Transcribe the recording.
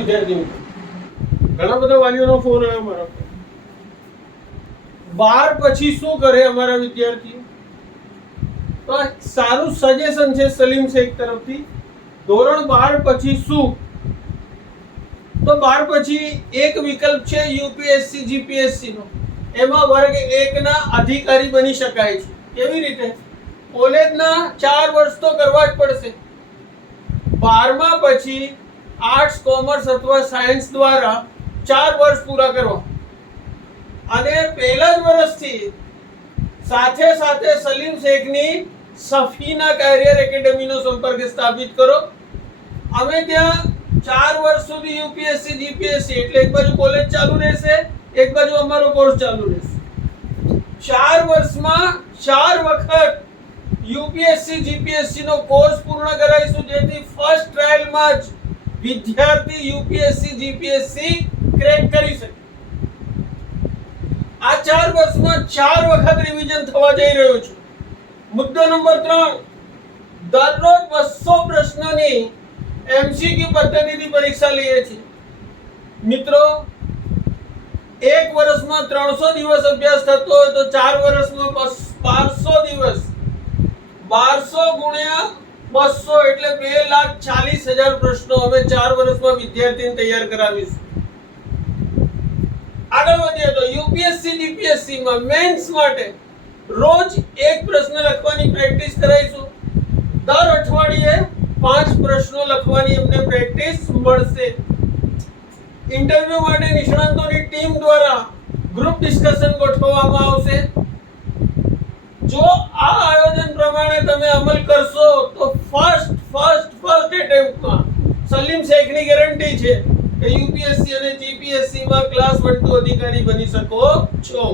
ઘણા બધા વાલીઓનો ફોન આવ્યો મારા. બાર પછી શું કરે અમારા વિદ્યાર્થીઓ? તો સારું સજેશન છે સલીમ શેખ તરફથી. ધોરણ બાર પછી શું? તો બાર પછી એક વિકલ્પ છે યુપીએસસી જીપીએસસી નો એમાં વર્ગ એક ના અધિકારી બની શકાય છે. કેવી રીતે? કોલેજના ચાર વર્ષ તો કરવા જ પડશે. બારમા પછી આર્ટ્સ કોમર્સ અથવા સાયન્સ દ્વારા ચાર વર્ષ પૂરા કરવા. અને પહેલા જ વર્ષથી સાથે સાથે સલીમ શેખની સફીના કેરિયર એકેડમીનો સંપર્ક સ્થાપિત કરો. અમે ત્યાં ચાર વર્ષ સુધી યુપીએસસી જીપીએસસી એટલે એક બાજુ કોલેજ ચાલુ રહેશે, એક બાજુ અમારો કોર્સ ચાલુ રહેશે. ચાર વર્ષમાં ચાર વખત યુપીએસસી જીપીએસસી નો કોર્સ પૂર્ણ કરાવીશું, જેથી ફર્સ્ટ ટ્રાયલમાં જ વિદ્યાર્થી યુપીએસસી, જીપીએસસી ક્રેક કરી શકે. આ ચાર વર્ષમાં ચાર વખત રિવિઝન થવા જઈ રહ્યું છે. મુદ્દો નંબર ત્રણ. દરરોજ બસો પ્રશ્નોની એમસીક્યુ પદ્ધતિની પરીક્ષા લઈએ છીએ. મિત્રો, એક વર્ષમાં ત્રણસો દિવસ અભ્યાસ થતો હોય તો ચાર વર્ષમાં બારસો બસો એટલે બે લાખ ચાલીસ હજાર પ્રશ્નો અમે ચાર વર્ષમાં વિદ્યાર્થીને તૈયાર કરાવીશું. આગળ વધીએ તો યુપીએસસી જીપીએસસી માં મેન્સ માટે રોજ એક પ્રશ્ન લખવાની પ્રેક્ટિસ કરાવીશું. દર અઠવાડિયે પાંચ પ્રશ્નો લખવાની અમને પ્રેક્ટિસ મળશે. ઇન્ટરવ્યુ માટે નિષ્ણાંતોની ટીમ દ્વારા ગ્રુપ ડિસ્કશન ગોઠવવામાં આવશે. જો આ ફર્સ્ટ સલીમ શેખની ગેરંટી છે કે યુપીએસસી અને જીપીએસસી માં ક્લાસ વન ટુ અધિકારી બની શકો છો.